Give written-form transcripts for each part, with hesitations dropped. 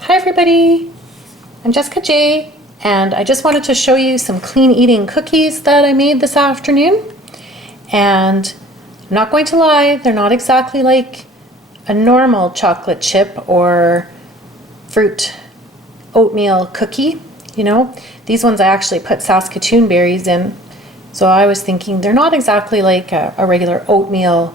Hi everybody, I'm Jessica J, and I just wanted to show you some clean eating cookies that I made this afternoon. And I'm not going to lie, they're not exactly like a normal chocolate chip or fruit oatmeal cookie. You know, these ones I actually put Saskatoon berries in, so I was thinking they're not exactly like a regular oatmeal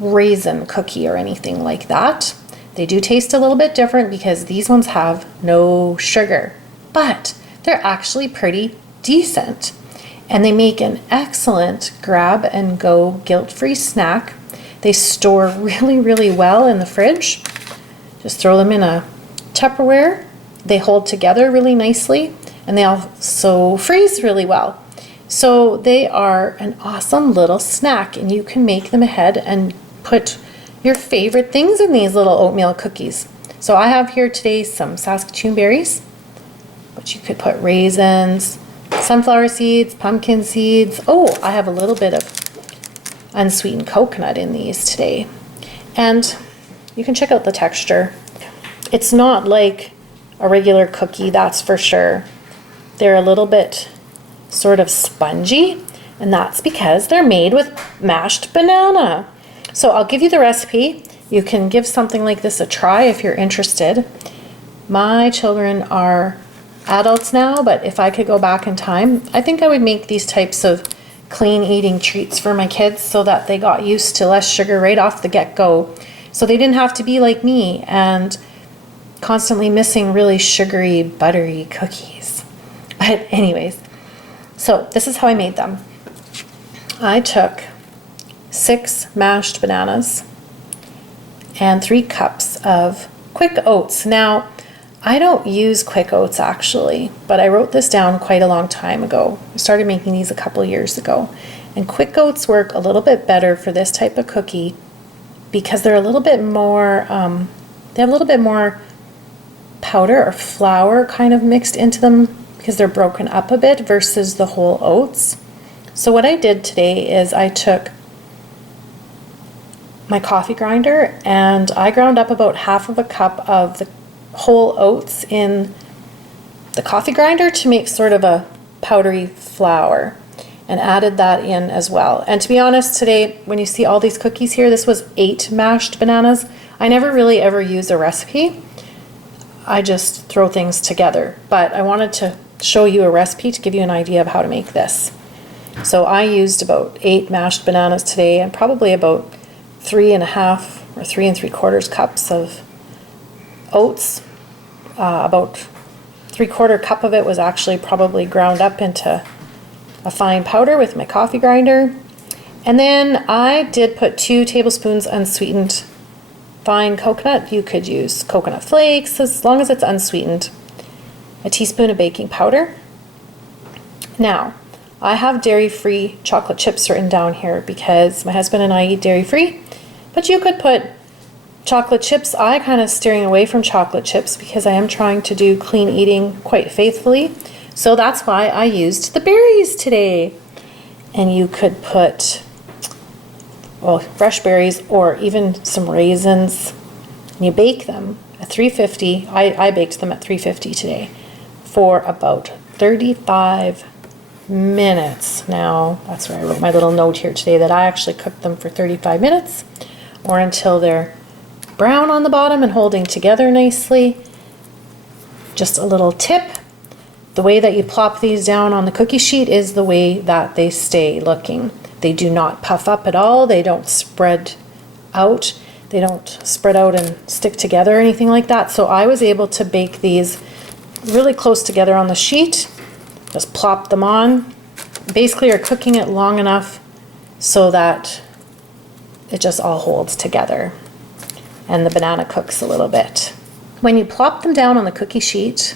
raisin cookie or anything like that. They do taste a little bit different because these ones have no sugar, but they're actually pretty decent. And they make an excellent grab and go guilt-free snack. They store really, really well in the fridge. Just throw them in a Tupperware. They hold together really nicely, and they also freeze really well. So they are an awesome little snack, and you can make them ahead and put your favorite things in these little oatmeal cookies. So I have here today some Saskatoon berries, but you could put raisins, sunflower seeds, pumpkin seeds. Oh, I have a little bit of unsweetened coconut in these today. And you can check out the texture. It's not like a regular cookie, that's for sure. They're a little bit sort of spongy, and that's because they're made with mashed banana. So I'll give you the recipe. You can give something like this a try if you're interested. My children are adults now, but if I could go back in time, I think I would make these types of clean eating treats for my kids so that they got used to less sugar right off the get-go. So they didn't have to be like me and constantly missing really sugary, buttery cookies. But anyways, so this is how I made them. I took 6 mashed bananas and 3 cups of quick oats. Now, I don't use quick oats actually, but I wrote this down quite a long time ago. I started making these a couple years ago. And quick oats work a little bit better for this type of cookie because they're a little bit more, they have a little bit more powder or flour kind of mixed into them because they're broken up a bit versus the whole oats. So what I did today is I took my coffee grinder and I ground up about half of a cup of the whole oats in the coffee grinder to make sort of a powdery flour, and added that in as well. And to be honest, today when you see all these cookies here, this was 8 mashed bananas. I never really ever use a recipe. I just throw things together, but I wanted to show you a recipe to give you an idea of how to make this. So I used about 8 mashed bananas today and probably about 3.5 or 3 3/4 cups of oats. About 3/4 cup of it was actually probably ground up into a fine powder with my coffee grinder. And then I did put 2 tablespoons unsweetened fine coconut. You could use coconut flakes as long as it's unsweetened. A teaspoon of baking powder. Now, I have dairy-free chocolate chips written down here because my husband and I eat dairy-free, but you could put chocolate chips. I kind of steering away from chocolate chips because I am trying to do clean eating quite faithfully. So that's why I used the berries today. And you could put, well, fresh berries or even some raisins. And you bake them at 350. I baked them at 350 today for about 35 minutes. Now, that's where I wrote my little note here today that I actually cooked them for 35 minutes or until they're brown on the bottom and holding together nicely. Just a little tip, the way that you plop these down on the cookie sheet is the way that they stay looking. They do not puff up at all. They don't spread out. They don't spread out and stick together or anything like that. So I was able to bake these really close together on the sheet. Just plop them on. Basically you're cooking it long enough so that it just all holds together and the banana cooks a little bit. When you plop them down on the cookie sheet,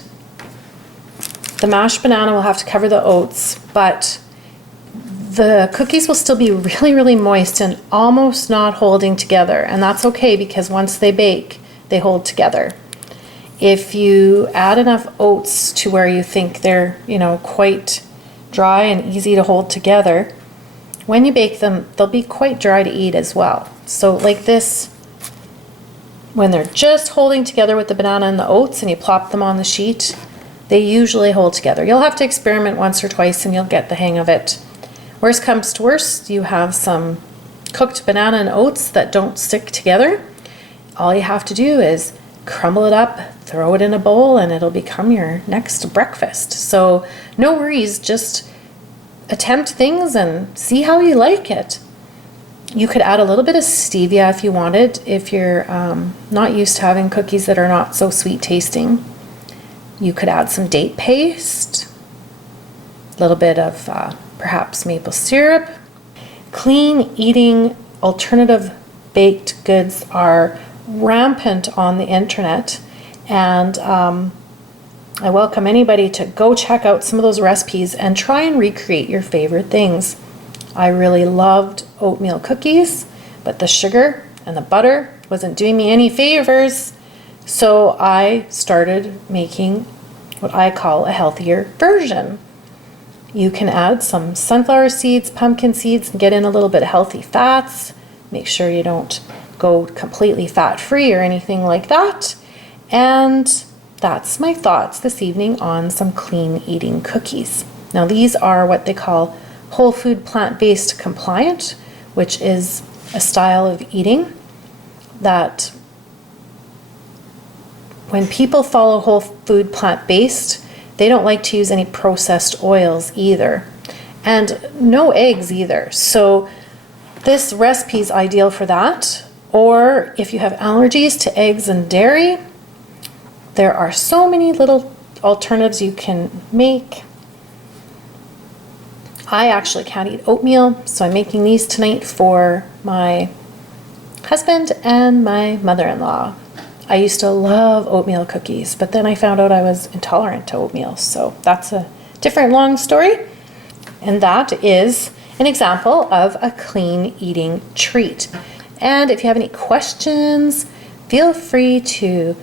the mashed banana will have to cover the oats, but the cookies will still be really, really moist and almost not holding together. And that's okay because once they bake, they hold together. If you add enough oats to where you think they're, quite dry and easy to hold together, when you bake them, they'll be quite dry to eat as well. So like this, when they're just holding together with the banana and the oats and you plop them on the sheet, they usually hold together. You'll have to experiment once or twice and you'll get the hang of it. Worst comes to worst, you have some cooked banana and oats that don't stick together. All you have to do is crumble it up, throw it in a bowl, and it'll become your next breakfast. So no worries, just attempt things and see how you like it. You could add a little bit of stevia if you wanted, if you're not used to having cookies that are not so sweet tasting. You could add some date paste, a little bit of perhaps maple syrup. Clean eating alternative baked goods are rampant on the internet, and I welcome anybody to go check out some of those recipes and try and recreate your favorite things. I really loved oatmeal cookies, but the sugar and the butter wasn't doing me any favors, so I started making what I call a healthier version. You can add some sunflower seeds, pumpkin seeds, and get in a little bit of healthy fats. Make sure you don't go completely fat-free or anything like that. And that's my thoughts this evening on some clean eating cookies. Now these are what they call whole food plant-based compliant, which is a style of eating that when people follow whole food plant-based, they don't like to use any processed oils either, and no eggs either. So this recipe is ideal for that. Or if you have allergies to eggs and dairy, there are so many little alternatives you can make. I actually can't eat oatmeal, so I'm making these tonight for my husband and my mother-in-law. I used to love oatmeal cookies, but then I found out I was intolerant to oatmeal, so that's a different long story. And that is an example of a clean eating treat. And if you have any questions, feel free to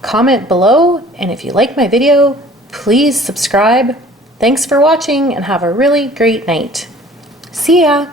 comment below. And if you like my video, please subscribe. Thanks for watching and have a really great night. See ya!